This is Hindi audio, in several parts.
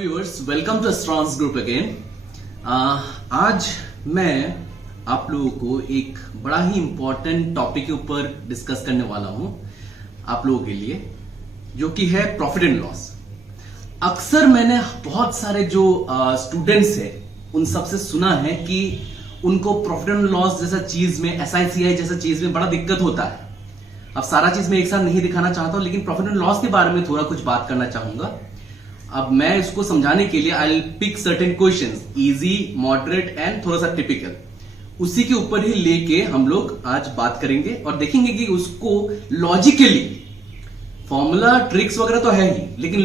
Viewers, welcome to Strong's group again. आज मैं आप लोगों को एक बड़ा ही इंपॉर्टेंट टॉपिक के ऊपर डिस्कस करने वाला हूं आप लोगों के लिए, जो कि है प्रॉफिट एंड लॉस। अक्सर मैंने बहुत सारे जो स्टूडेंट्स हैं उन सबसे सुना है कि उनको प्रॉफिट एंड लॉस जैसा चीज में, SICI जैसा चीज में बड़ा दिक्कत होता है। अब सारा चीज मैं एक साथ नहीं दिखाना चाहता हूं, लेकिन प्रॉफिट एंड लॉस के बारे में थोड़ा कुछ बात करना चाहूंगा। अब मैं इसको समझाने के लिए I pick certain questions, easy, moderate and थोड़ा सा टिपिकल। उसी के ऊपर ही लेके हम लोग आज बात करेंगे और देखेंगे कि उसको लॉजिकली, फॉर्मूला ट्रिक्स वगैरह तो है ही, लेकिन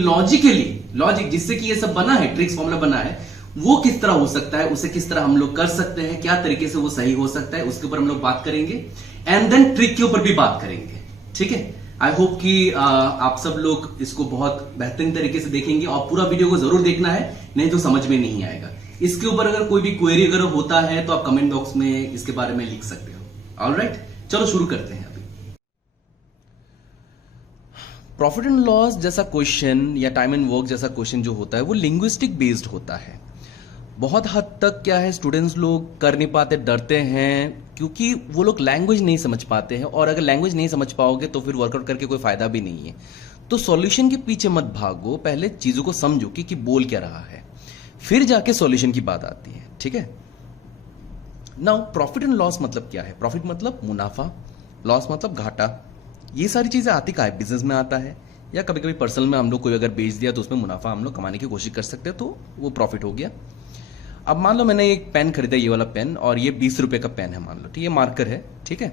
लॉजिक जिससे कि ये सब बना है, ट्रिक्स फॉर्मूला बना है, वो किस तरह हो सकता है, उसे किस तरह हम लोग कर सकते हैं, क्या तरीके से वो सही हो सकता है, उसके ऊपर हम लोग बात करेंगे। एंड देन ट्रिक के ऊपर भी बात करेंगे। ठीक है, आई होप कि आप सब लोग इसको बहुत बेहतरीन तरीके से देखेंगे और पूरा वीडियो को जरूर देखना है, नहीं तो समझ में नहीं आएगा। इसके ऊपर अगर कोई भी क्वेरी अगर होता है तो आप कमेंट बॉक्स में इसके बारे में लिख सकते हो। ऑलराइट, चलो शुरू करते हैं। अभी प्रॉफिट एंड लॉस जैसा क्वेश्चन या टाइम एंड वर्क जैसा क्वेश्चन जो होता है वो लिंग्विस्टिक बेस्ड होता है। बहुत हद तक क्या है, स्टूडेंट्स लोग कर नहीं पाते, डरते हैं, क्योंकि वो लोग लैंग्वेज नहीं समझ पाते हैं। और अगर लैंग्वेज नहीं समझ पाओगे तो फिर वर्कआउट करके कोई फायदा भी नहीं है। तो सॉल्यूशन के पीछे मत भागो, पहले चीजों को समझो कि बोल क्या रहा है, फिर जाके सॉल्यूशन की बात आती है। ठीक है, नाउ प्रॉफिट एंड लॉस मतलब क्या है? प्रॉफिट मतलब मुनाफा, लॉस मतलब घाटा। ये सारी चीजें आती का है, बिजनेस में आता है, या कभी कभी पर्सनल में हम लोग कोई अगर बेच दिया तो उसमें मुनाफा हम लोग कमाने की कोशिश कर सकते हैं, तो वो प्रॉफिट हो गया। अब मान लो मैंने एक पेन खरीदा, ये वाला पेन, और ये 20 रुपए का पेन है मान लो, ठीक है, ये मार्कर है। ठीक है,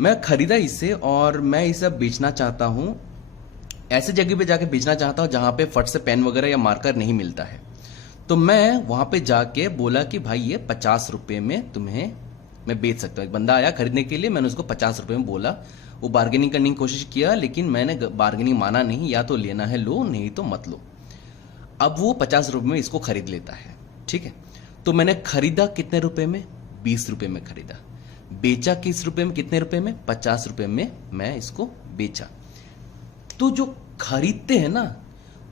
मैं खरीदा इसे और मैं इसे बेचना चाहता हूं, ऐसे जगह पे जाके बेचना चाहता हूं जहां पे फट से पेन वगैरह या मार्कर नहीं मिलता है। तो मैं वहां पे जाके बोला कि भाई ये 50 रुपए में तुम्हें मैं बेच सकता हूं। एक बंदा आया खरीदने के लिए, मैंने उसको 50 रुपए में बोला। वो बार्गेनिंग करने की कोशिश किया, लेकिन मैंने बार्गेनिंग माना नहीं, या तो लेना है लो, नहीं तो मत लो। अब वो 50 रुपए में इसको खरीद लेता है। ठीक है, तो मैंने खरीदा कितने रुपए में? 20 रुपए में खरीदा। बेचा किस रुपए में, कितने रुपए में? 50 रुपए में मैं इसको बेचा। तो जो खरीदते हैं ना,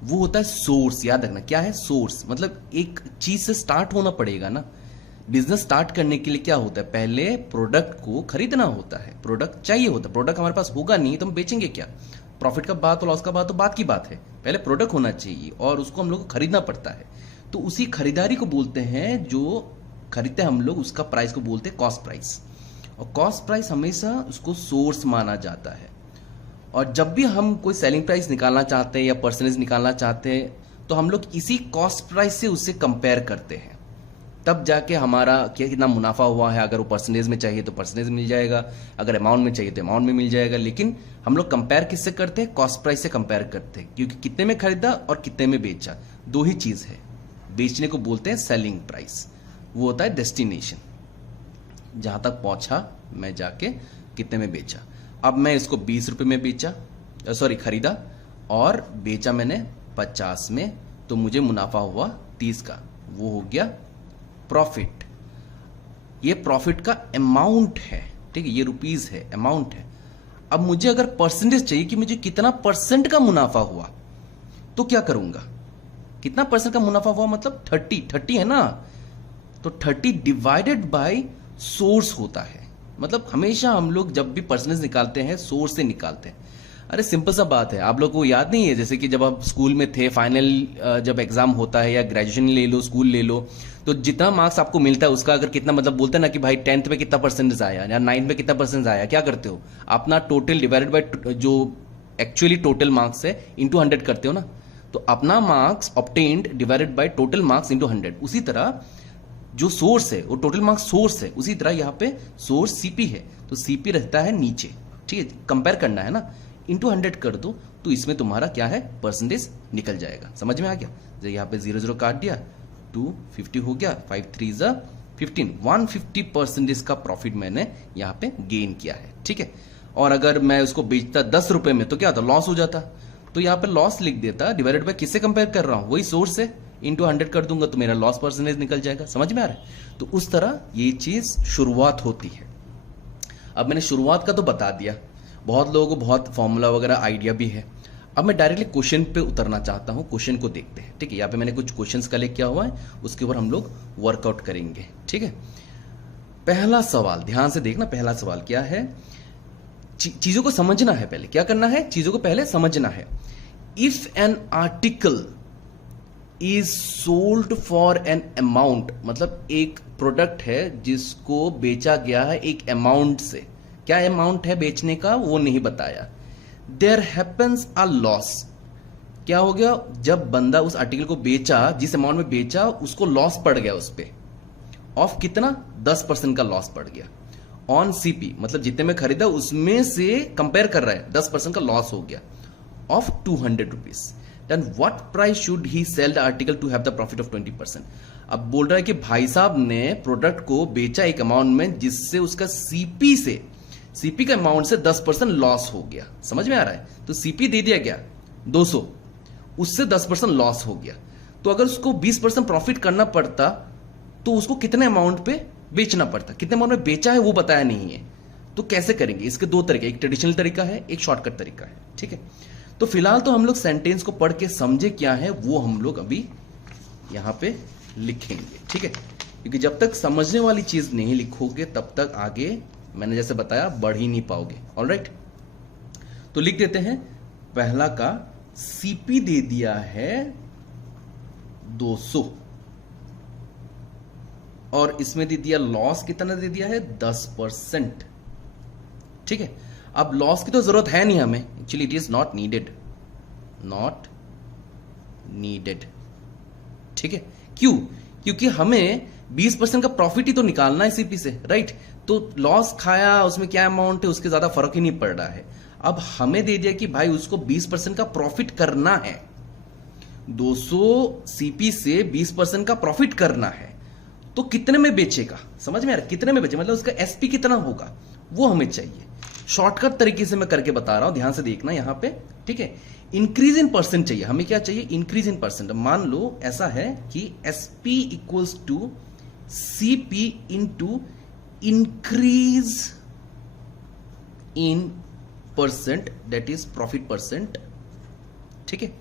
वो होता है सोर्स। याद रखना, क्या है सोर्स? मतलब एक चीज से स्टार्ट होना पड़ेगा ना। बिजनेस स्टार्ट करने के लिए क्या होता है, पहले प्रोडक्ट को खरीदना होता है, प्रोडक्ट चाहिए होता है। प्रोडक्ट हमारे पास होगा नहीं तो हम बेचेंगे क्या? प्रॉफिट का बात और लॉस का बात तो बात की बात है, पहले प्रोडक्ट होना चाहिए और उसको हम लोग को खरीदना पड़ता है। तो उसी खरीदारी को बोलते हैं, जो खरीदते हैं हम लोग, उसका प्राइस को बोलते हैं कॉस्ट प्राइस। और कॉस्ट प्राइस हमेशा उसको सोर्स माना जाता है। और जब भी हम कोई सेलिंग प्राइस निकालना चाहते हैं या परसेंटेज निकालना चाहते हैं, तो हम लोग इसी कॉस्ट प्राइस से उससे कंपेयर करते हैं, तब जाके हमारा क्या कितना मुनाफा हुआ है। अगर वो परसेंटेज में चाहिए तो परसेंटेज मिल जाएगा, अगर अमाउंट में चाहिए तो अमाउंट में मिल जाएगा। लेकिन हम लोग कंपेयर किससे करते हैं? कॉस्ट प्राइस से कंपेयर करते हैं, क्योंकि कितने में खरीदा और कितने में बेचा, दो ही चीज है। बेचने को बोलते हैं सेलिंग प्राइस, वो होता है डेस्टिनेशन, जहां तक पहुंचा मैं जाके कितने में बेचा। अब मैं इसको 20 रुपए में बेचा, खरीदा और बेचा मैंने 50 में, तो मुझे मुनाफा हुआ 30 का, वो हो गया प्रॉफिट। ये प्रॉफिट का अमाउंट है। ठीक है, ये रुपीस है, अमाउंट है। अब मुझे अगर परसेंटेज चाहिए कि मुझे कितना परसेंट का मुनाफा हुआ, तो क्या करूंगा? कितना परसेंट का मुनाफा हुआ मतलब 30 है ना, तो 30 डिवाइडेड बाय सोर्स होता है। मतलब हमेशा हम लोग जब भी परसेंटेज निकालते हैं सोर्स से निकालते हैं। अरे सिंपल सा बात है, आप लोग को याद नहीं है? जैसे कि जब आप स्कूल में थे, फाइनल जब एग्जाम होता है, या ग्रेजुएशन ले लो, स्कूल ले लो, तो जितना मार्क्स आपको मिलता है उसका अगर कितना, मतलब बोलते हैं ना कि भाई 10th में कितना परसेंटेज आया या 9th में कितना परसेंटेज आया, क्या करते हो? अपना टोटल डिवाइडेड बाय जो एक्चुअली टोटल मार्क्स है इंटू 100 करते हो ना। तो अपना marks obtained divided by total marks into 100। उसी तरह जो सोर्स है वो टोटल मार्क्स सोर्स है, उसी तरह यहाँ पे सोर्स सीपी है, तो सीपी रहता है नीचे। ठीक है, कंपेयर करना है ना, इंटू 100 कर दो, तो इसमें तुम्हारा क्या है, परसेंटेज निकल जाएगा। समझ में आ गया? जैसे यहाँ पे 0 काट दिया, 250 हो गया, 5 3 15, 150% का प्रॉफिट मैंने यहाँ पे गेन किया है। ठीक है, और अगर मैं उसको बेचता 10 रुपए में तो क्या होता, लॉस हो जाता। तो यहाँ पे लॉस लिख देता, डिवाइडेड बाय किससे कंपेयर कर रहा हूं, वही सोर्स से, इंटू 100 कर दूंगा तो मेरा लॉस परसेंटेज निकल जाएगा। समझ में आ रहा है? तो उस तरह ये चीज शुरुआत होती है। अब मैंने शुरुआत का तो बता दिया, बहुत लोगों को बहुत फॉर्मूला वगैरह आइडिया भी है। अब मैं डायरेक्टली क्वेश्चन पे उतरना चाहता हूं, क्वेश्चन को देखते हैं। ठीक है, यहाँ पे मैंने कुछ क्वेश्चंस कलेक्ट किया हुआ है, उसके ऊपर हम लोग वर्कआउट करेंगे। ठीक है, पहला सवाल ध्यान से देखना। पहला सवाल क्या है, चीजों को समझना है। पहले क्या करना है, चीजों को पहले समझना है। If an article is sold for an amount, मतलब एक प्रोडक्ट है जिसको बेचा गया है एक अमाउंट से, क्या अमाउंट है बेचने का वो नहीं बताया। देयर हैपन्स अ लॉस, क्या हो गया, जब बंदा उस आर्टिकल को बेचा, जिस अमाउंट में बेचा उसको लॉस पड़ गया उस पे, ऑफ कितना, 10% का लॉस पड़ गया। ऑन सीपी, मतलब जितने में खरीदा उसमें से कंपेयर कर रहा है, 10% का लॉस हो गया, of 200 rupees. Then what price should he sell the article to have the profit of 20%। अब बोल रहा है कि भाई साहब ने प्रोडक्ट को बेचा एक अमाउंट में जिससे उसका सीपी का अमाउंट से 10% लॉस हो गया। समझ में आ रहा है, तो सीपी दे दिया गया 200, उससे 10% लॉस हो गया। तो अगर उसको 20% प्रॉफिट करना पड़ता तो उसको कितने अमाउंट पे बेचना पड़ता, कितने अमाउंट में बेचा है वो बताया नहीं है। तो कैसे करेंगे, इसके दो तरीके, एक ट्रेडिशनल तरीका है, एक शॉर्टकट तरीका है। ठीक है, तो फिलहाल तो हम लोग सेंटेंस को पढ़ के समझे क्या है वो हम लोग अभी यहां पे लिखेंगे। ठीक है, क्योंकि जब तक समझने वाली चीज नहीं लिखोगे तब तक आगे मैंने जैसे बताया बढ़ ही नहीं पाओगे। ऑलराइट, तो लिख देते हैं। पहला का सीपी दे दिया है 200 और इसमें दे दिया लॉस, कितना दे दिया है, 10%। ठीक है, अब लॉस की तो जरूरत है नहीं हमें, actually it is not needed. ठीक है, क्यों, क्योंकि हमें 20% का प्रॉफिट ही तो निकालना है सीपी से, राइट। तो लॉस खाया उसमें क्या अमाउंट है उसके ज्यादा फर्क ही नहीं पड़ रहा है। अब हमें दे दिया कि भाई उसको 20% का प्रॉफिट करना है, 200 सीपी से 20% का प्रॉफिट करना है, तो कितने में बेचेगा, समझ में आ रहा है, कितने में बेचे, मतलब उसका एसपी कितना होगा वो हमें चाहिए। शॉर्टकट तरीके से मैं करके बता रहा हूं, ध्यान से देखना यहां पे। ठीक है, इंक्रीज इन परसेंट चाहिए हमें, क्या चाहिए, इंक्रीज इन परसेंट। मान लो ऐसा है कि SP equals to CP into increase in percent, that is profit percent. ठीक है,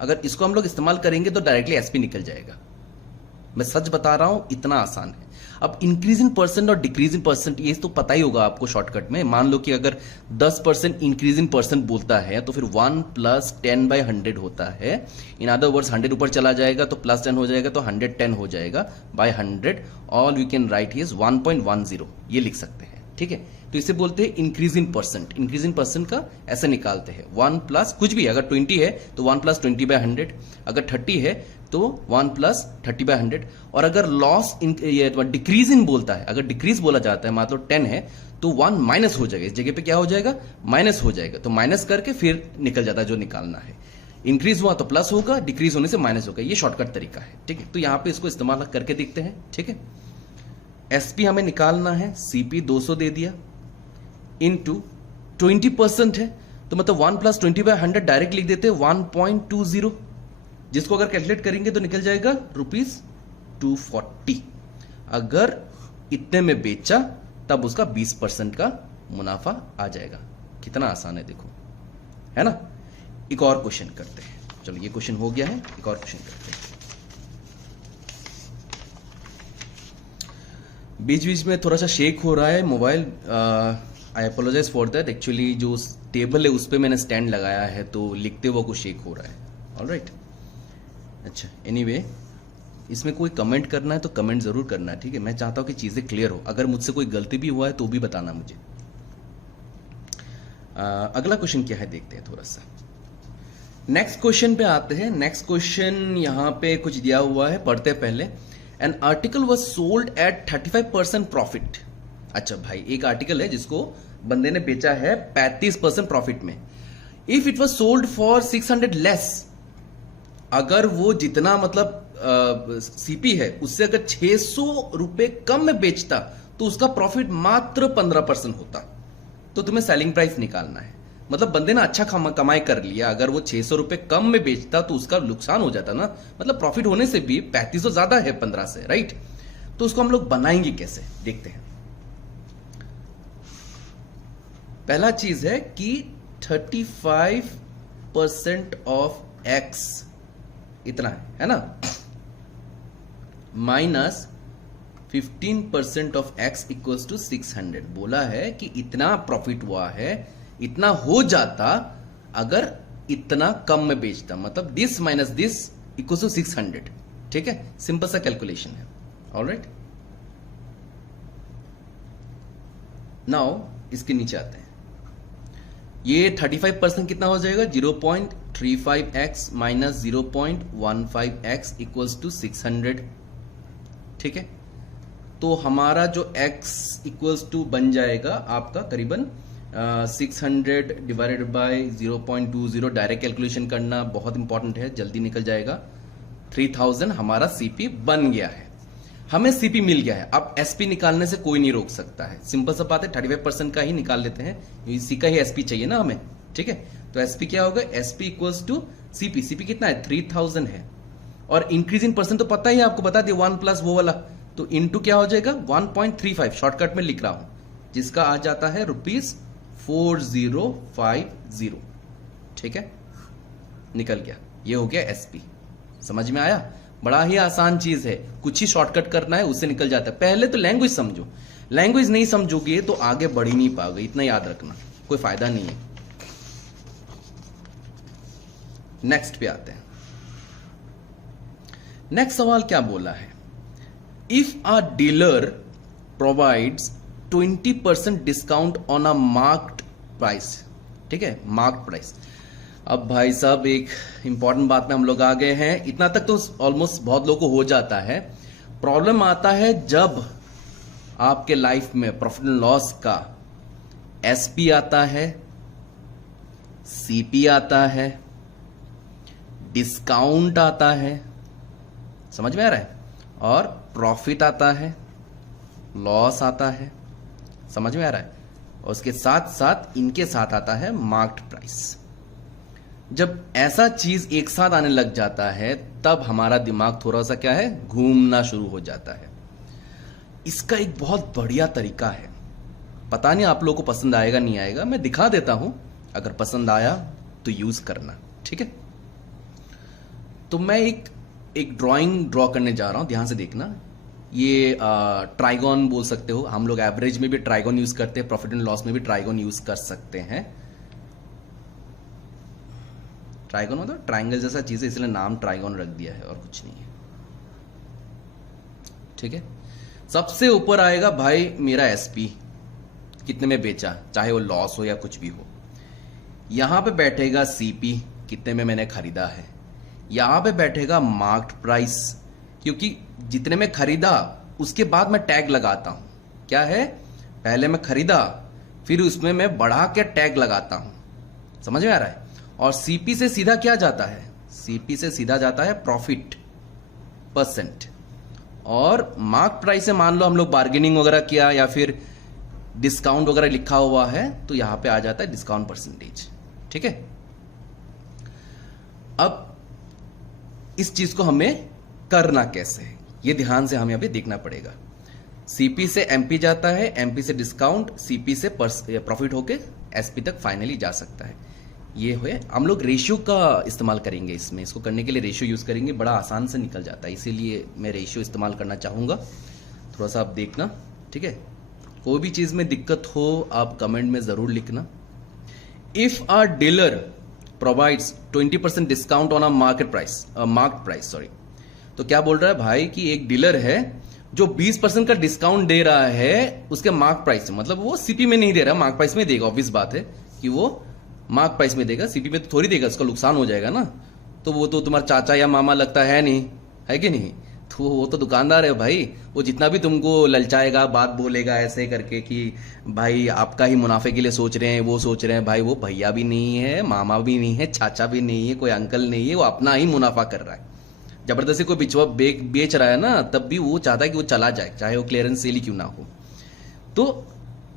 अगर इसको हम लोग इस्तेमाल करेंगे तो डायरेक्टली एसपी निकल जाएगा। मैं सच बता रहा हूं, इतना आसान है। अब इंक्रीज इन परसेंट और डिक्रीज इन परसेंट ये तो पता ही होगा आपको शॉर्टकट में। मान लो कि अगर 10% इंक्रीज इन परसेंट बोलता है तो फिर 1 + 10/100 होता है। इन अदर वर्ड्स 100 ऊपर चला जाएगा तो +10 हो जाएगा, तो 110 हो जाएगा by 100। All we can write is 1.10, ये लिख सकते हैं। ठीक है, तो इसे बोलते हैं increase in percent. Increase in percent का ऐसे निकालते हैं, 1 प्लस कुछ भी, अगर 20 है तो 1 + 20/100, अगर 30 है तो 1 + 30/100। और अगर लॉस डिक्रीज इन बोलता है, अगर डिक्रीज बोला जाता है, मतलब 10 है तो 1 माइनस हो जाएगा, इस जगह पे क्या हो जाएगा, माइनस हो जाएगा, तो माइनस करके फिर निकल जाता है जो निकालना है। इंक्रीज हुआ तो प्लस होगा, डिक्रीज होने से माइनस होगा, ये शॉर्टकट तरीका है। ठीक है, तो यहां पे इसको इस्तेमाल करके देखते हैं। ठीक है, एसपी हमें निकालना है, सीपी 200 दे दिया इनटू 20% है, तो मतलब 1 + 20/100 डायरेक्ट लिख देते हैं 1.20, जिसको अगर कैलकुलेट करेंगे तो निकल जाएगा ₹240। अगर इतने में बेचा तब उसका 20% का मुनाफा आ जाएगा। कितना आसान है देखो, है ना। एक और क्वेश्चन करते हैं, चलो ये क्वेश्चन हो गया है, एक और क्वेश्चन करते हैं। बीच बीच में थोड़ा सा शेक हो रहा है mobile, I apologize for that. Actually जो टेबल है उस पर मैंने स्टैंड लगाया है तो लिखते हुए कुछ शेक हो रहा है। ऑलराइट, अच्छा, एनीवे इसमें कोई कमेंट करना है तो कमेंट जरूर करना है। ठीक है, मैं चाहता हूं कि चीजें क्लियर हो। अगर मुझसे कोई गलती भी हुआ है तो भी बताना मुझे। अगला क्वेश्चन क्या है देखते हैं थोड़ा सा। नेक्स्ट क्वेश्चन पे आते हैं। नेक्स्ट क्वेश्चन यहां पे कुछ दिया हुआ है, पढ़ते पहले। An article was sold at 35% profit. अच्छा भाई, एक आर्टिकल है जिसको बंदे ने बेचा है 35% प्रॉफिट में। If it was sold for 600 less, अगर वो जितना मतलब सीपी है उससे अगर 600 रुपए कम में बेचता तो उसका प्रॉफिट मात्र 15% होता। तो तुम्हें सेलिंग प्राइस निकालना है, मतलब बंदे ने अच्छा कमाई कर लिया। अगर वो 600 रुपए कम में बेचता तो उसका नुकसान हो जाता ना, मतलब प्रॉफिट होने से भी 3500 ज्यादा है 15 से, राइट। तो उसको हम लोग बनाएंगे कैसे देखते हैं। पहला चीज है कि 35 परसेंट ऑफ एक्स इतना है ना, minus 15% of x equals to 600। बोला है कि इतना प्रॉफिट हुआ है, इतना हो जाता अगर इतना कम में बेचता, मतलब this minus this equals to 600। ठीक है, सिंपल सा कैलकुलेशन है। ऑलराइट, नाउ इसके नीचे आते हैं। ये 35% कितना हो जाएगा, 0.35x minus 0.15x equals to 600। ठीक है, तो हमारा जो x इक्वल्स टू बन जाएगा आपका करीबन 600 डिवाइडेड बाय 0.20। डायरेक्ट कैलकुलेशन करना बहुत इंपॉर्टेंट है, जल्दी निकल जाएगा। 3000 हमारा सीपी बन गया है, हमें सीपी मिल गया है। अब एसपी निकालने से कोई नहीं रोक सकता है, सिंपल सा बात है। 35% का ही निकाल लेते हैं, इसी का ही एसपी चाहिए ना हमें। ठीक है, तो एसपी क्या होगा, SP equals to CP. CP कितना है, 3000 है, और इंक्रीज इन परसेंट तो पता ही है आपको, बता दिया 1 प्लस वो वाला, तो इंटू क्या हो जाएगा 1.35, शॉर्टकट में लिख रहा हूं, जिसका आ जाता है ₹4050। ठीक है, निकल गया, ये हो गया एसपी। समझ में आया, बड़ा ही आसान चीज है, कुछ ही शॉर्टकट करना है, उससे निकल जाता है। पहले तो लैंग्वेज समझो, लैंग्वेज नहीं समझोगे तो आगे बढ़ ही नहीं पाओगे, इतना याद रखना, कोई फायदा नहीं है। नेक्स्ट पे आते हैं। नेक्स्ट सवाल क्या बोला है, if a dealer provides 20% discount on a marked price. ठीक है, मार्क्ड प्राइस। अब भाई साहब एक इंपॉर्टेंट बात में हम लोग आ गए हैं, इतना तक तो ऑलमोस्ट बहुत लोगों को हो जाता है। प्रॉब्लम आता है जब आपके लाइफ में प्रॉफिट एंड लॉस का एसपी आता है, सीपी आता है, डिस्काउंट आता है, समझ में आ रहा है, और प्रॉफिट आता है, लॉस आता है, समझ में आ रहा है, और उसके साथ साथ इनके साथ आता है मार्क्ड प्राइस। जब ऐसा चीज एक साथ आने लग जाता है तब हमारा दिमाग थोड़ा सा क्या है, घूमना शुरू हो जाता है। इसका एक बहुत बढ़िया तरीका है, पता नहीं आप लोगों को पसंद आएगा नहीं आएगा, मैं दिखा देता हूं, अगर पसंद आया तो यूज करना। ठीक है, तो मैं एक ड्राइंग ड्रॉ करने जा रहा हूं, ध्यान से देखना। ये ट्राइगन बोल सकते हो, हम लोग एवरेज में भी ट्राइगन यूज करते हैं, प्रॉफिट एंड लॉस में भी ट्राइगन यूज कर सकते हैं। ट्राइगन मतलब ट्राइंगल जैसा चीज है, इसलिए नाम ट्राइगन रख दिया है, और कुछ नहीं है। ठीक है, सबसे ऊपर आएगा भाई मेरा एसपी, कितने में बेचा, चाहे वो लॉस हो या कुछ भी हो। यहां पे बैठेगा सीपी, कितने में मैंने खरीदा है। यहां पे बैठेगा मार्क्ड प्राइस, क्योंकि जितने में खरीदा उसके बाद मैं टैग लगाता हूं। क्या है, पहले मैं खरीदा फिर उसमें मैं बढ़ा के टैग लगाता हूं, समझ में आ रहा है। और सीपी से सीधा क्या जाता है, सीपी से सीधा जाता है प्रॉफिट परसेंट, और मार्क प्राइस से मान लो हम लोग बार्गेनिंग वगैरह किया या फिर डिस्काउंट वगैरह लिखा हुआ है तो यहां पे आ जाता है डिस्काउंट परसेंटेज। ठीक है, अब इस चीज को हमें करना कैसे है, ये ध्यान से हमें अभी देखना पड़ेगा। सीपी से एमपी जाता है, एमपी से डिस्काउंट, सीपी से प्रॉफिट होके एसपी तक फाइनली जा सकता है। ये हुए, हम लोग रेशियो का इस्तेमाल करेंगे इसमें, इसको करने के लिए रेशियो यूज करेंगे, बड़ा आसान से निकल जाता है, इसीलिए मैं रेशियो इस्तेमाल करना चाहूंगा। थोड़ा सा आप देखना, ठीक है। कोई भी चीज में दिक्कत हो आप कमेंट में जरूर लिखना। If a dealer provides 20% discount on a marked price, तो क्या बोल रहा है भाई कि एक डीलर है जो 20% का डिस्काउंट दे रहा है उसके मार्क प्राइस से, मतलब वो सीपी में नहीं दे रहा, मार्क प्राइस में देगा। ऑब्वियस बात है कि वो मार्क प्राइस में देगा, सीपी में तो थोड़ी देगा, उसका नुकसान हो जाएगा ना। तो वो तो तुम्हारा चाचा या मामा लगता है नहीं, है कि नहीं। तो वो तो दुकानदार है भाई, वो जितना भी तुमको ललचाएगा, बात बोलेगा ऐसे करके कि भाई आपका ही मुनाफे के लिए सोच रहे हैं, वो सोच रहे हैं, भाई वो भैया भी नहीं है, मामा भी नहीं है, चाचा भी नहीं है, कोई अंकल नहीं है, वो अपना ही मुनाफा कर रहा है। जबरदस्ती कोई बिचवा बेच रहा है ना, तब भी वो चाहता है कि वो चला जाए, चाहे वो क्लियरेंस सेल ही क्यों ना हो। तो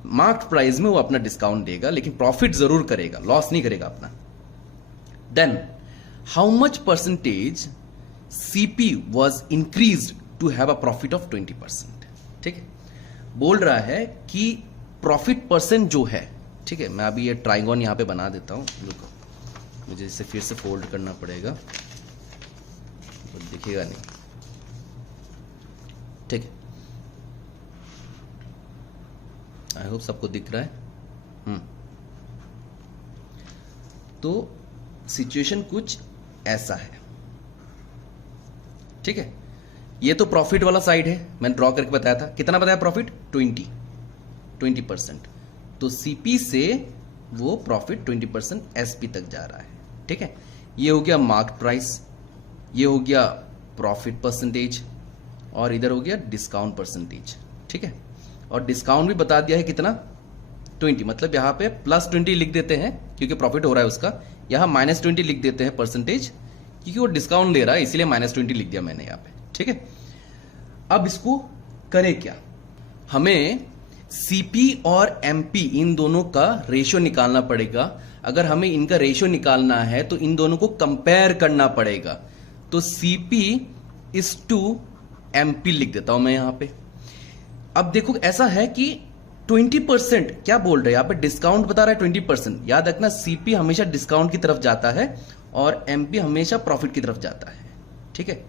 मार्क्ड प्राइस में वो अपना डिस्काउंट देगा, लेकिन प्रॉफिट जरूर करेगा, लॉस नहीं करेगा अपना। Then how much percentage CP was increased to have a profit of 20%। ठीक है, बोल रहा है कि प्रॉफिट परसेंट जो है, ठीक है, मैं अभी ये ट्राइगन यहां पे बना देता हूं, रुको। मुझे इसे फिर से फोल्ड करना पड़ेगा, तो दिखेगा नहीं। ठीक है, आई होप सबको दिख रहा है। तो सिचुएशन कुछ ऐसा है। ठीक है, ये तो प्रॉफिट वाला साइड है, मैंने ड्रॉ करके बताया था। कितना बताया प्रॉफिट? 20%। तो सीपी से वो प्रॉफिट 20% एसपी तक जा रहा है। ठीक है, ये हो गया मार्केट प्राइस, ये हो गया प्रॉफिट परसेंटेज, और इधर हो गया डिस्काउंट परसेंटेज। ठीक है, और डिस्काउंट भी बता दिया है कितना, 20। मतलब यहां पे +20 लिख देते हैं क्योंकि प्रॉफिट हो रहा है उसका, यहां -20 लिख देते हैं परसेंटेज, क्योंकि वो डिस्काउंट ले रहा है, इसलिए -20 लिख दिया मैंने यहां पे। ठीक है, अब इसको करें क्या, हमें सीपी और एमपी इन दोनों का रेशियो निकालना पड़ेगा। अगर हमें इनका रेशियो निकालना है तो इन दोनों को कंपेयर करना पड़ेगा। तो सीपी इज टू एमपी लिख देता हूं मैं यहां पे। अब देखो ऐसा है कि 20% क्या बोल रहे हैं यहां पे, डिस्काउंट बता रहा है 20%। याद रखना सीपी हमेशा डिस्काउंट की तरफ जाता है और एमपी हमेशा प्रॉफिट की तरफ जाता है। ठीक है,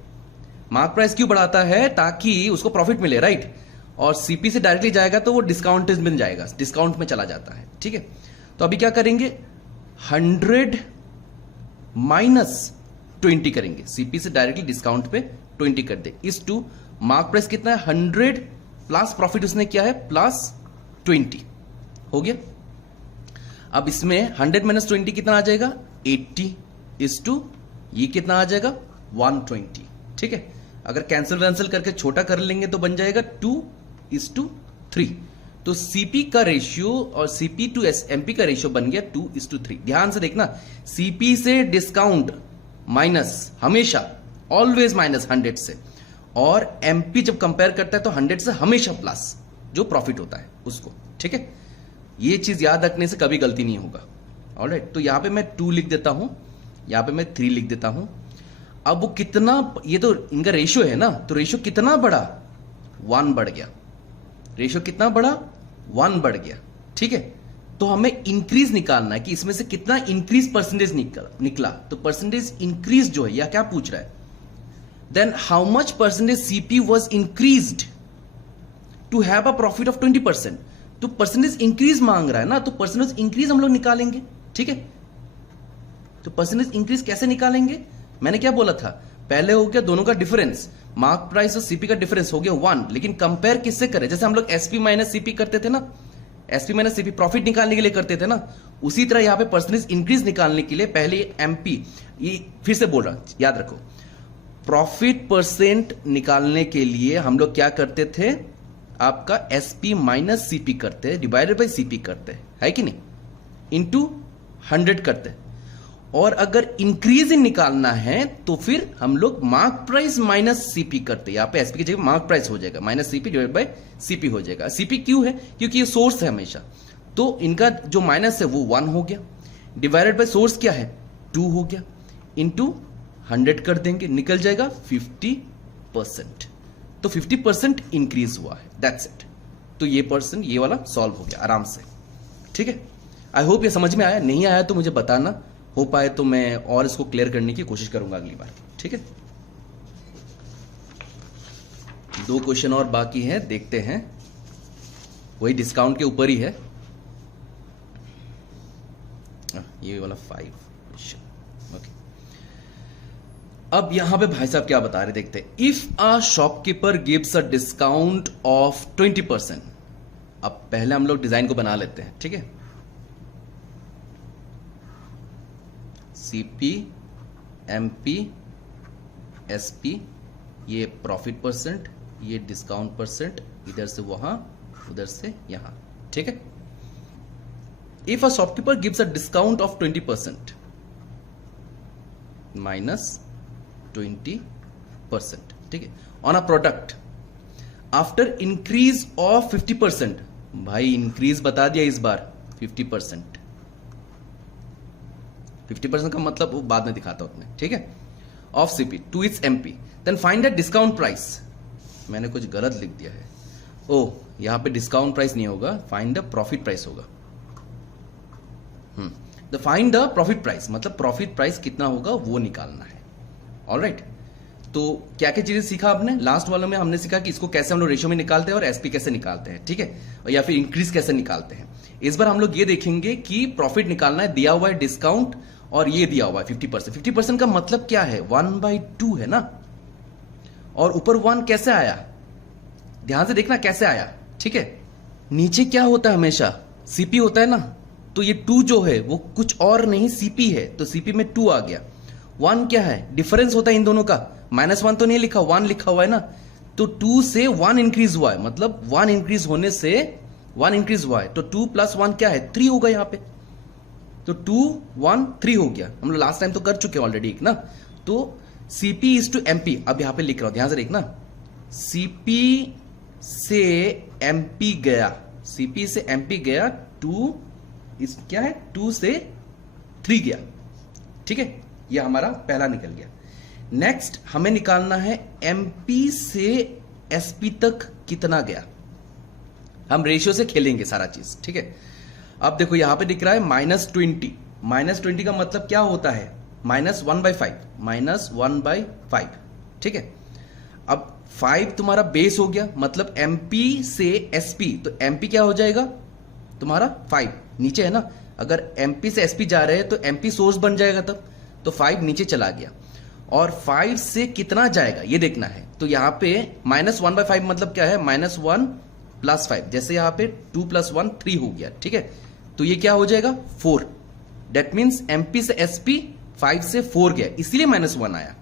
मार्क प्राइस क्यों बढ़ाता है? ताकि उसको प्रॉफिट मिले, राइट। और सीपी से डायरेक्टली जाएगा तो वो डिस्काउंट में जाएगा, डिस्काउंट में चला जाता है। ठीक है, तो अभी क्या करेंगे, 100 -20 करेंगे। सीपी से डायरेक्टली डिस्काउंट पे 20 कर दे। इस टू मार्क प्राइस कितना है, 100 प्लस प्रॉफिट उसने किया है +20 हो गया। अब इसमें 100 - 20 कितना आ जाएगा, 80 इस टू ये कितना आ जाएगा, 120। ठीक है, अगर कैंसिल करके छोटा कर लेंगे तो बन जाएगा 2:3। तो सीपी का रेशियो और सीपी टू एमपी का रेशियो बन गया 2:3। ध्यान से देखना, सीपी से डिस्काउंट माइनस, हमेशा ऑलवेज माइनस 100 से, और एमपी जब कंपेयर करता है तो 100 से हमेशा प्लस, जो प्रॉफिट होता है उसको। ठीक है, ये चीज याद रखने से कभी गलती नहीं होगा। ऑलराइट, तो यहां पे मैं 2 लिख देता हूं, यहां पे मैं 3 लिख देता हूं। अब वो कितना, ये तो इनका रेशियो है ना, तो रेशियो कितना बढ़ा, 1 बढ़ गया। रेशियो कितना बढ़ा, 1 बढ़ गया। ठीक है, तो हमें इंक्रीज निकालना है कि इसमें से कितना इंक्रीज परसेंटेज निकला। तो परसेंटेज इंक्रीज जो है, या क्या पूछ रहा है, then how much percentage CP was increased to have a profit of 20%। तो परसेंटेज इंक्रीज मांग रहा है ना, तो परसेंटेज इंक्रीज हम लोग निकालेंगे। ठीक है, तो परसेंटेज इंक्रीज कैसे निकालेंगे, मैंने क्या बोला था, पहले हो गया दोनों का डिफरेंस, मार्क प्राइस और सीपी का डिफरेंस हो गया 1, लेकिन कंपेयर किससे करें, जैसे हम लोग एसपी माइनस सीपी करते थे ना, एसपी माइनस सीपी प्रॉफिट निकालने के लिए करते थे ना, उसी तरह यहां पे परसेंटेज इंक्रीज निकालने के लिए पहले एमपी, ये फिर से बोल रहा हूं, याद रखो, प्रॉफिट परसेंट निकालने के लिए हम लोग क्या करते थे, आपका एसपी माइनस सीपी करते, डिवाइडेड बाई सीपी करते है कि नहीं, इंटू 100 करते। और अगर इंक्रीज इन निकालना है तो फिर हम लोग मार्क प्राइस माइनस सीपी करते, यहां पे एसपी की जगह मार्क प्राइस हो जाएगा, minus CP divide by CP हो जाएगा। सीपी क्यों है, क्योंकि ये सोर्स है हमेशा, तो इनका जो माइनस है वो 1 हो गया, डिवाइडेड बाय सोर्स क्या है 2 हो गया, इंटू 100 कर देंगे, निकल जाएगा 50%। तो 50% इंक्रीज हुआ है, दैट्स इट। तो ये परसेंट, ये वाला सॉल्व हो गया आराम से। ठीक है, आई होप ये समझ में आया, नहीं आया तो मुझे बताना, हो पाए तो मैं और इसको क्लियर करने की कोशिश करूंगा अगली बार। ठीक है, 2 क्वेश्चन और बाकी हैं, देखते हैं, वही डिस्काउंट के ऊपर ही है, ये वाला 5 क्वेश्चन। ओके, अब यहां पे भाई साहब क्या बता रहे, देखते हैं। If a shopkeeper gives a discount of 20%। अब पहले हम लोग डिजाइन को बना लेते हैं। ठीक है, सीपी, एमपी, एसपी, ये प्रॉफिट परसेंट, ये डिस्काउंट परसेंट, इधर से वहां, उधर से यहां। ठीक है, if a shopkeeper gives a discount of 20% -20%, ठीक है, on a product after increase of 50%। भाई इंक्रीज बता दिया इस बार 50%। 50% का मतलब वो बाद में दिखाता हूं मैं। ठीक है, of CP to its MP, then find the discount price. मैंने कुछ गलत लिख दिया है, ओ यहां पे डिस्काउंट प्राइस नहीं होगा, फाइंड द प्रॉफिट प्राइस होगा। The find the profit price, मतलब प्रॉफिट प्राइस कितना होगा वो निकालना है। ऑलराइट, तो क्या क्या चीजें सीखा आपने? लास्ट वालों में हमने सीखा कि इसको कैसे हम लोग रेशियो में निकालते हैं और एसपी कैसे निकालते हैं, ठीक है, या फिर इंक्रीज कैसे निकालते हैं। इस बार हम लोग ये देखेंगे कि प्रॉफिट निकालना है, दिया हुआ है डिस्काउंट और ये दिया हुआ है 50%। 50% का मतलब क्या है? 1/2 है ना, और ऊपर 1 कैसे आया? ध्यान से देखना कैसे आया, ठीक है। नीचे क्या होता है? हमेशा सीपी होता है ना, तो ये 2 जो है वो कुछ और नहीं सीपी है, तो सीपी में 2 आ गया। 1 क्या है? डिफरेंस होता है इन दोनों का, -1 तो नहीं लिखा, 1 लिखा हुआ है ना, तो 2 से 1 इंक्रीज हुआ है, मतलब 1 इंक्रीज होने से 1 इंक्रीज हुआ है, तो 2 + 1 क्या है? 3 होगा यहाँ पे, तो 2 1 3 हो गया। हम लोग लास्ट टाइम तो कर चुके हैं ऑलरेडी एक ना। तो सीपी इज टू एमपी, अब यहां पे लिख रहा हूं, ध्यान से देखना, सीपी से एमपी गया, सीपी से एमपी गया, 2 इस क्या है? 2 से 3 गया, ठीक है, ये हमारा पहला निकल गया। नेक्स्ट हमें निकालना है एमपी से एसपी तक कितना गया। हम रेशियो से खेलेंगे सारा चीज, ठीक है। अब देखो यहां पे दिख रहा है -20, -20 का मतलब क्या होता है? -1/5, -1/5, ठीक है। अब 5 तुम्हारा बेस हो गया, मतलब एमपी से एसपी, तो एमपी क्या हो जाएगा तुम्हारा? 5 नीचे है ना, अगर एमपी से एसपी जा रहे हैं तो एमपी सोर्स बन जाएगा तब, तो 5 नीचे चला गया। और 5 से कितना जाएगा ये देखना है, तो यहां पे -1/5 मतलब क्या है? -1 + 5, जैसे यहां पे 2 + 1 3 हो गया, ठीक है, तो ये क्या हो जाएगा? 4। डेट मीन्स एमपी से एसपी 5 से 4 गया, इसीलिए -1 आया,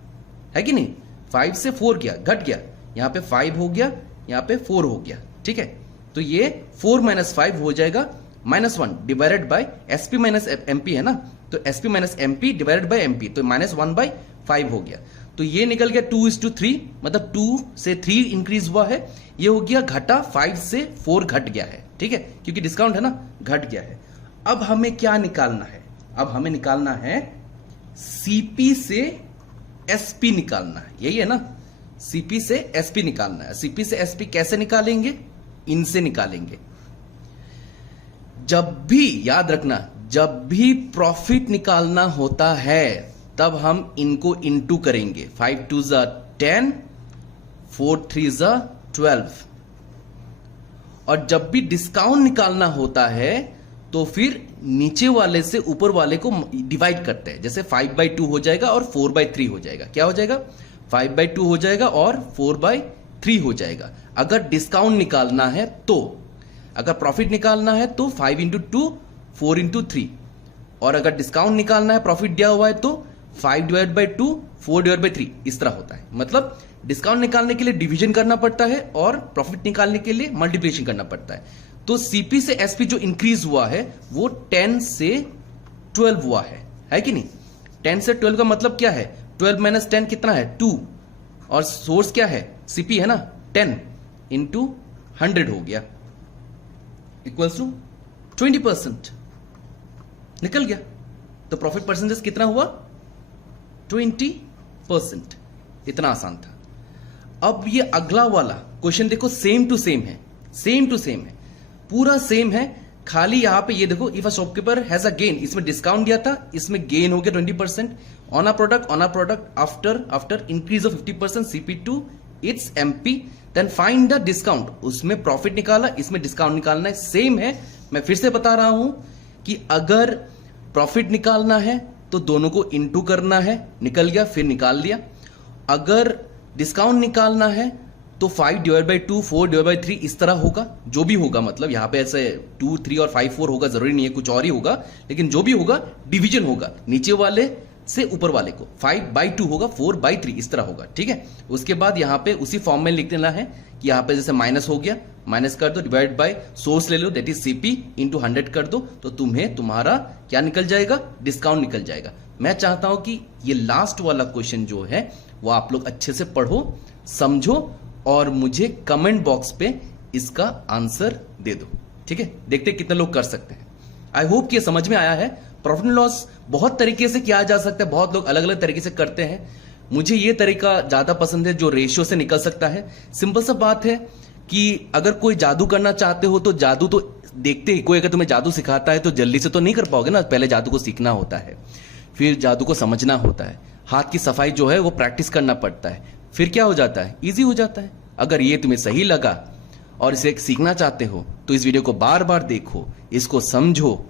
है कि नहीं? 5 से 4 गया, घट गया, यहां पे 5 हो गया, यहां पे 4 हो गया, ठीक है, तो ये 4 - 5 हो जाएगा -1 divided by SP minus MP है ना, तो SP minus MP divided by MP, तो -1/5 हो गया। तो ये निकल गया 2:3, मतलब 2 से 3 इंक्रीज हुआ है, ये हो गया घटा, 5 से 4 घट गया है, ठीक है, क्योंकि डिस्काउंट है ना, घट गया है। अब हमें क्या निकालना है? अब हमें निकालना है सीपी से एसपी निकालना है, यही है ना, सीपी से एसपी निकालना है। सीपी से एसपी कैसे निकालेंगे? इनसे निकालेंगे। जब भी याद रखना, जब भी प्रॉफिट निकालना होता है तब हम इनको इनटू करेंगे। 5 2 10, 4 3 12। और जब भी डिस्काउंट निकालना होता है तो फिर नीचे वाले से ऊपर वाले को डिवाइड करते हैं, जैसे 5/2 हो जाएगा और 4/3 हो जाएगा। क्या हो जाएगा? 5/2 हो जाएगा और 4/3 हो जाएगा। अगर डिस्काउंट निकालना है तो, अगर प्रॉफिट निकालना है तो 5 × 2 4 × 3, और अगर डिस्काउंट निकालना है, प्रॉफिट दिया हुआ है, तो 5/2 4/3, इस तरह होता है। मतलब डिस्काउंट निकालने के लिए डिवीजन करना पड़ता है और प्रॉफिट निकालने के लिए मल्टीप्लिकेशन करना पड़ता है। तो सीपी से एसपी जो इंक्रीज हुआ है वो 10 से 12 हुआ है कि नहीं? 10 से 12 का मतलब क्या है? 12 - 10 कितना है? 2, और सोर्स क्या है? सीपी है ना, 10 × 100 हो गया, इक्वल्स टू 20%, निकल गया। तो प्रॉफिट परसेंटेज कितना हुआ? 20%। इतना आसान था। अब ये अगला वाला क्वेश्चन देखो, सेम टू सेम है, सेम टू सेम है, पूरा सेम है, खाली यहां पे ये देखो, if a shopkeeper has a gain, इसमें डिस्काउंट दिया था, इसमें गेन हो गया 20%, on a product after increase of 50% CP to its MP, then find the discount. उसमें प्रॉफिट निकाला, इसमें डिस्काउंट निकालना है, सेम है। मैं फिर से बता रहा हूं कि अगर प्रॉफिट निकालना है तो दोनों को इनटू करना है, निकल गया, फिर निकाल लिया। अगर डिस्काउंट निकालना है तो 5/2 4/3 इस तरह होगा, जो भी होगा, मतलब यहां पे ऐसे 2 3 और 5 4 होगा, जरूरी नहीं है कुछ और ही होगा, लेकिन जो भी होगा डिवीजन होगा, नीचे वाले से ऊपर वाले को 5/2 होगा, 4/3 इस तरह होगा, ठीक है। उसके बाद यहां पे उसी फॉर्म में लिख देना है कि यहां पे जैसे माइनस हो गया, माइनस कर दो, डिवाइड बाय सोर्स ले लो, दैट इज सीपी × 100 कर दो, तो तुम्हें तुम्हारा क्या निकल जाएगा? डिस्काउंट निकल जाएगा। मैं चाहता हूं कि ये लास्ट वाला क्वेश्चन जो है वो आप लोग अच्छे से पढ़ो, समझो और मुझे कमेंट बॉक्स पे इसका आंसर दे दो, ठीक है। देखते हैं कितने लोग कर सकते हैं। आई होप कि ये समझ में आया है। प्रॉफिट एंड लॉस बहुत तरीके से किया जा सकता है, बहुत लोग अलग अलग तरीके से करते हैं। मुझे ये तरीका ज्यादा पसंद है जो रेशियो से निकल सकता है। सिंपल सा बात है कि अगर कोई जादू करना चाहते हो तो जादू तो देखते ही कोई अगर तुम्हें जादू सिखाता है तो जल्दी से तो नहीं कर पाओगे ना, पहले जादू को सीखना होता है, फिर जादू को समझना होता है, हाथ की सफाई जो है वो प्रैक्टिस करना पड़ता है, फिर क्या हो जाता है, इजी हो जाता है। अगर ये तुम्हें सही लगा और इसे सीखना चाहते हो तो इस वीडियो को बार बार देखो, इसको समझो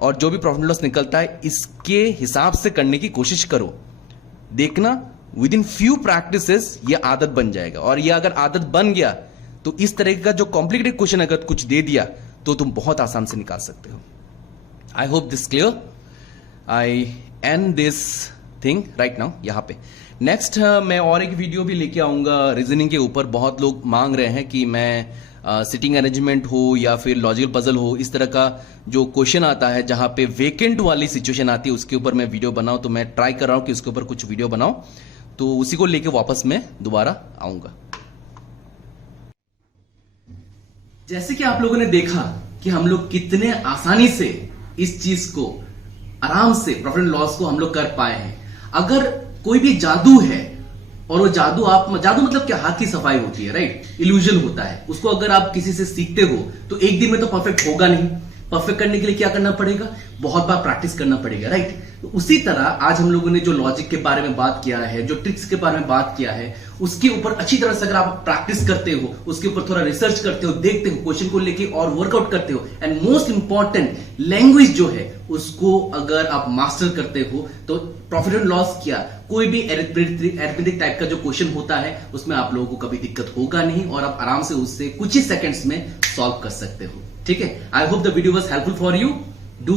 और जो भी प्रॉफिट एंड लॉस निकलता है इसके हिसाब से करने की कोशिश करो। देखना विद इन फ्यू प्रैक्टिसेस ये आदत बन जाएगा, और ये अगर आदत बन गया तो इस तरह का जो कॉम्प्लिकेटेड क्वेश्चन अगर कुछ दे दिया तो तुम बहुत आसान से निकाल सकते हो। I hope this clear. I and this thing right now यहाँ पे। नेक्स्ट मैं और एक वीडियो भी लेके आऊंगा रीजनिंग के ऊपर। बहुत लोग मांग रहे हैं कि मैं सिटिंग अरेंजमेंट हो या फिर लॉजिकल पजल हो, इस तरह का जो क्वेश्चन आता है जहां पे वेकेंट वाली सिचुएशन आती है उसके ऊपर मैं वीडियो बनाऊं। तो मैं ट्राई कर रहा हूं कि उसके ऊपर कुछ वीडियो बनाऊं, तो उसी को लेके वापस मैं दोबारा आऊंगा। जैसे कि आप लोगों ने देखा कि हम लोग कितने आसानी से इस चीज को आराम से प्रॉफिट एंड लॉस को हम लोग कर पाए हैं। अगर कोई भी जादू है और वो जादू मतलब क्या, हाथ की सफाई होती है, राइट, इल्यूजन होता है, उसको अगर आप किसी से सीखते हो तो एक दिन में तो परफेक्ट होगा नहीं। परफेक्ट करने के लिए क्या करना पड़ेगा, बहुत बार प्रैक्टिस करना पड़ेगा, राइट। तो उसी तरह आज हम लोगों ने जो लॉजिक के बारे में बात किया है, जो ट्रिक्स के बारे में बात किया है, उसके ऊपर अच्छी तरह से अगर आप प्रैक्टिस करते हो, उसके ऊपर थोड़ा रिसर्च करते हो, देखते हो, क्वेश्चन को लेके और वर्कआउट करते हो, एंड मोस्ट इंपॉर्टेंट लैंग्वेज जो है उसको अगर आप मास्टर करते हो तो प्रॉफिट एंड लॉस क्या, कोई भी अरिथमेटिक टाइप का जो क्वेश्चन होता है उसमें आप लोगों को कभी दिक्कत होगा नहीं और आप आराम से उससे कुछ ही सेकंड्स में सॉल्व कर सकते हो। ठीक है, I hope the video was helpful for you. Do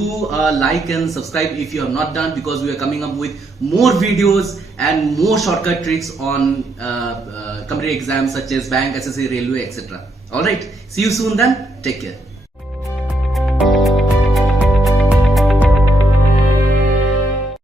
like and subscribe if you have not done, because we are coming up with more videos and more shortcut tricks on competitive exams such as bank, SSC, railway, etc. All right, see you soon then. Take care.